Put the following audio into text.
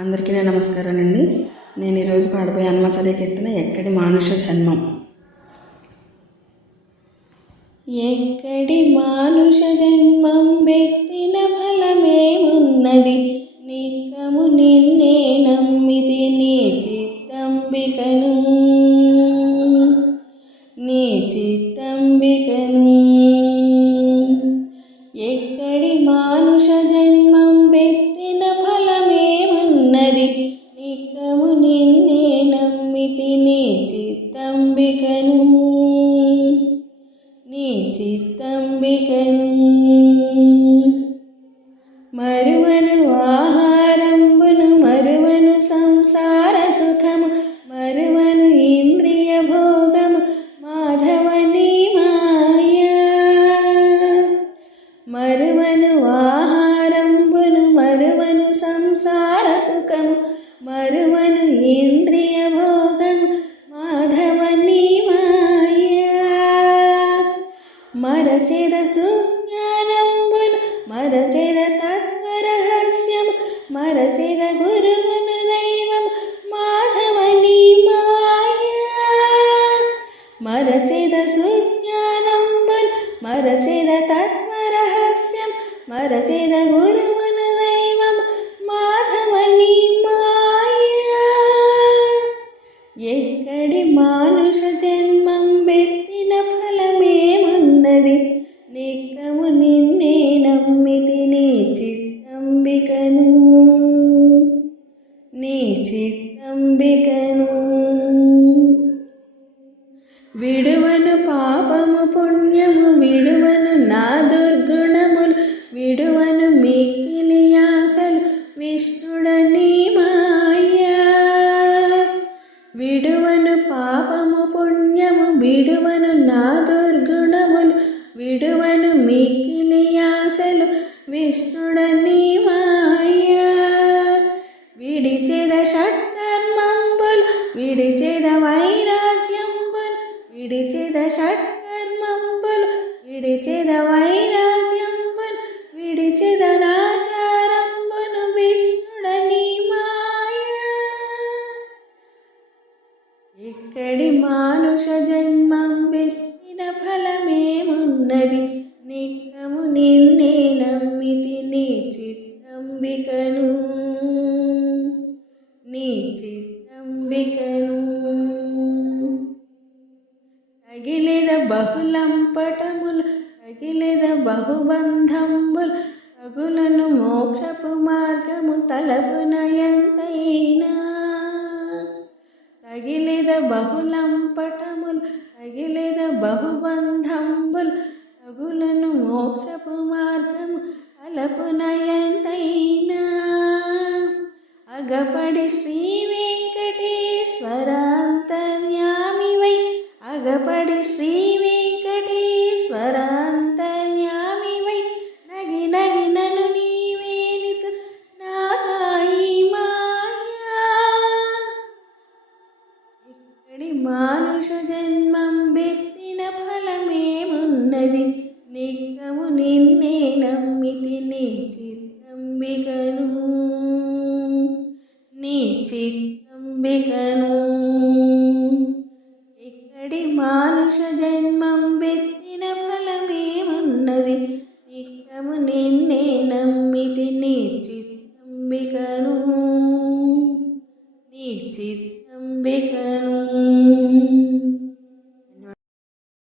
అందరికీ నమస్కారాలండి. నేను ఈరోజు పాడబోయే హనుమాచార్య కీర్తన ఎక్కడి మానుష జన్మం. ఎక్కడి మానుష జన్మం వ్యక్తిన ఫలమేమున్నది, నిక్కము నిన్నే నమ్మితి నీ చిత్తంబికను ఎక్కడి మానుష జన్మం వ్యక్తిన ఫలమేమున్నది, నిక్కము నిన్నే నమ్మితి నీ చిత్తంబికను మరువను ఆహారంబును మరువను సంసార సుఖము, మరువను ఇంద్రియ భోగము మాధవని మాయా. మరువను ఆహారంబును మరువను సంసార సుఖము, మరువను ఇంద్రియ భోగము మాధవని మాయా. మరచెద సుజ్ఞానంబును మరచెద తత్వరహస్యము, మరచెద గురువును దైవము మాధవని మాయా. మరచెద సుజ్ఞానంబును మరచెద తత్వరహస్యం, మరచెద గురువును దైవము మాధవని మాయా. ఎక్కడి మానుష జన్మం వ్యక్తిన ఫలమేమున్నది, నిక్కము నిన్నే నమ్మితి నీ చిత్తంబికను విడువను పాపము పుణ్యము విడువను నా దుర్గుణములు, విడువను మిక్కిలి ఆశలు విష్ణుడని మాయా. విడువను పాపము పుణ్యము విడువను నా దుర్గుణములు, విడువను మిక్కిలి ఆశలు విష్ణుడని మాయా. విడిచెద షట్కర్మంబులు విడిచెద వైరాగ్యంబులు, విడిచెద షట్కర్మంబులు విడిచెద వైరాగ్యంబులు, విడిచెద ఆచారంబును విష్ణుడని మాయా. ఎక్కడి మానుష జన్మం వ్యక్తిన ఫలమేమున్నది, నిక్కము నిన్నే నమ్మితి నీ చిత్తంబికను తగిలేద బహులంపటములు తగిలేద బహుబంధంబులు, తగులను మోక్షపు మార్గము తలపున ఎంతైనా. తగిలేద బహులంపటములు తగిలేద బహుబంధంబులు, తగులను మోక్షపు మార్గము తలపున ఎంతైనా. అగపడి శ్రీ వెంకటేశ్వర అంతర్యామివై, అగపడి శ్రీ వెంకటేశ్వర అంతర్యామివై, నగి నగి నను నీవేనితు నాయి మాయా. ఇక్కడి మానుష జన్మం వ్యక్తిన ఫలమేమున్నది, నిక్కము నిన్నే నమ్మితి నీ చిత్తంబికను ఎక్కడి మానుష జన్మం వ్యక్తిన ఫలమేమున్నది, నిక్కము నిన్నే నమ్మితి నీ చిత్తంబికను